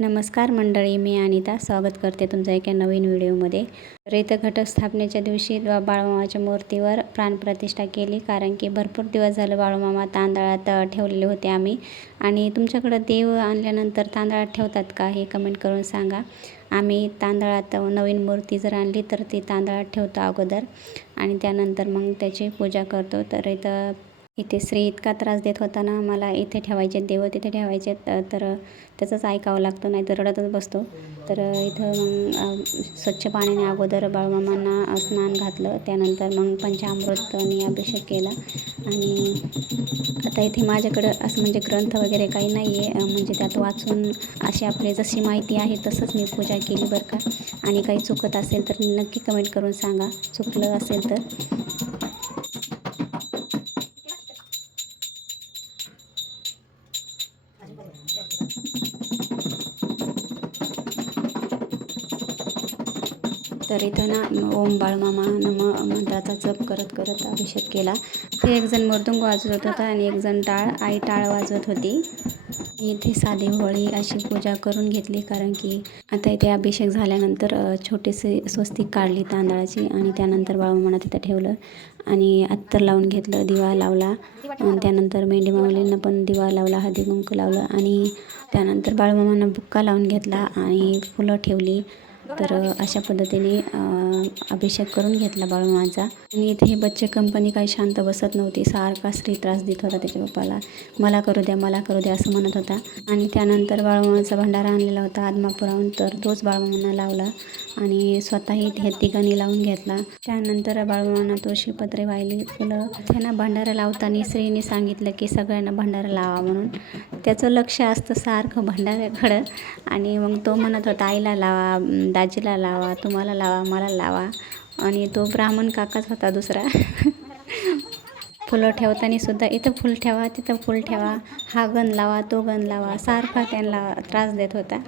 नमस्कार मंडळी, मी अनिता स्वागत करते तुमचं एका नवीन व्हिडिओमध्ये. तर इथं घटस्थापनेच्या दिवशी बाळूमामाच्या मूर्तीवर प्राणप्रतिष्ठा केली, कारण की भरपूर दिवस झालं बाळूमामा तांदळात ठेवलेले होते आम्ही. आणि तुमच्याकडं देव आणल्यानंतर तांदळात ठेवतात का हे कमेंट करून सांगा. आम्ही तांदळात नवीन मूर्ती जर आणली तर ती तांदळात ठेवतो अगोदर आणि त्यानंतर मग त्याची पूजा करतो. तर इथे श्री इतका त्रास देत होता ना मला, इथे ठेवायचे देव तिथे ठेवायचे, तर त्याचंच ऐकावं लागतं, नाही तर रडतच बसतो. तर इथं मग स्वच्छ पाण्याने अगोदर बाळूमामांना स्नान घातलं, त्यानंतर मग पंचामृताने अभिषेक केला. आणि आता इथे माझ्याकडं असं म्हणजे ग्रंथ वगैरे काही नाही आहे, म्हणजे त्यात वाचून अशी आपली जशी माहिती आहे तसंच मी पूजा केली बरं का. आणि काही चुकत असेल तर नक्की कमेंट करून सांगा, चुकलं असेल तर. तर इथं ना ओम बाळूमामा नमः मंत्राचा जप करत करत अभिषेक केला. ते एकजण मृदुंग वाजवत होता आणि एकजण आई टाळ वाजवत होती. इथे साधी होळी अशी पूजा करून घेतली, कारण की आता इथे अभिषेक झाल्यानंतर छोटीशी स्वस्तिक काढली तांदळाची आणि त्यानंतर बाळूमामांना तिथं ठेवलं आणि अत्तर लावून घेतलं, दिवा लावला. त्यानंतर मेंढी माऊलींना पण दिवा लावला, हळदी कुंकू लावलं आणि त्यानंतर बाळूमामांना बुक्का लावून घेतला आणि फुलं ठेवली. तर अशा पद्धतीने अभिषेक करून घेतला बाळूमामाचा. आणि इथे बच्चे कंपनी काही शांत बसत नव्हती, सारखा श्री त्रास देत होता त्याच्या पप्पाला, मला करू द्या मला करू द्या असं म्हणत होता. आणि त्यानंतर बाळूमामाचा भंडारा आणलेला होता आदमापुराहून, तर तोच बाळूमामांना लावला आणि स्वतःही ह्या तिघांनी लावून घेतला. त्यानंतर बाळूमामांना तुळशीपत्रे वाहिली, फुलं. त्यांना भंडारा लावताना श्रीने सांगितलं की सगळ्यांना भंडारा लावा म्हणून. त्याचं लक्ष असतं सारखं भंडाऱ्याकडं. आणि मग तो म्हणत होता आईला लावा, दाजीला लावा, तुम्हाला लावा, मला लावा. आणि तो ब्राह्मण काकाच होता दुसरा. फुलं ठेवताना सुद्धा इथं फुल ठेवा तिथं फुल ठेवा, हा गण लावा तो गण लावा, सारखा त्यांना त्रास देत होता.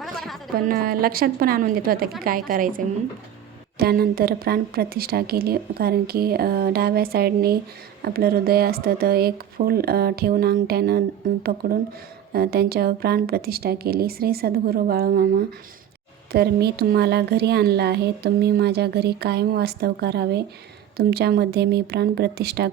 पण लक्षात पण आणून देत होता की काय करायचं म्हणून. त्यानंतर प्राणप्रतिष्ठा केली, कारण की डाव्या साईडने आपलं हृदय असतं, तर एक फूल ठेवून अंगठ्यानं पकडून त्यांच्यावर प्राणप्रतिष्ठा केली. श्री सद्गुरू बाळूमामा, तर मी तुम्हाला घरी आणलं आहे, तुम्ही माझ्या घरी कायम वास्तव करावे. तुमच्यामध्ये मी प्राणप्रतिष्ठा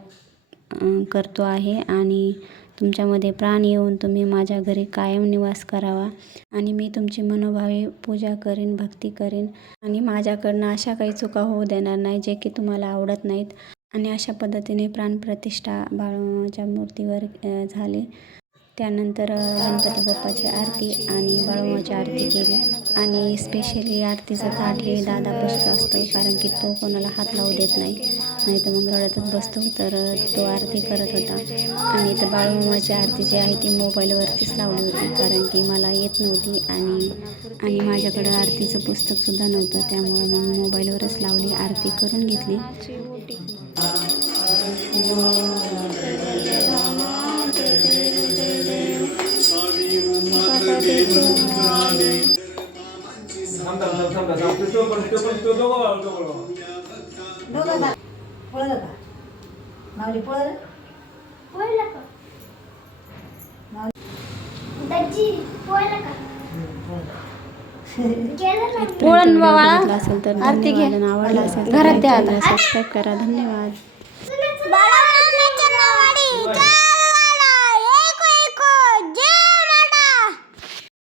करतो आहे आणि तुमच्यामध्ये प्राण येऊन तुम्ही माझ्या घरी कायम निवास करावा. आणि मी तुमची मनोभावे पूजा करीन, भक्ती करीन आणि माझ्याकडनं अशा काही चुका होऊ देणार नाही जे की तुम्हाला आवडत नाहीत. आणि अशा पद्धतीने प्राणप्रतिष्ठा बाळूमामाच्या मूर्तीवर झाली. त्यानंतर गणपती बाप्पाची आरती आणि बाळूमामाची आरती केली. आणि स्पेशली आरतीचं ताट हे दादापाशीच असतं, कारण की तो कोणाला हात लावू देत नाही, नाही तर मग रडतच बसतो. तर तो आरती करत होता. आणि तर बाळूमामाची आरती जी आहे ती मोबाईलवरतीच लावली होती, कारण की मला येत नव्हती आणि माझ्याकडं आरतीचं पुस्तकसुद्धा नव्हतं, त्यामुळे मग मोबाईलवरच लावली, आरती करून घेतली. पोळण बाळा असेल तर आवडला असेल तर सबस्क्राईब करा. धन्यवाद.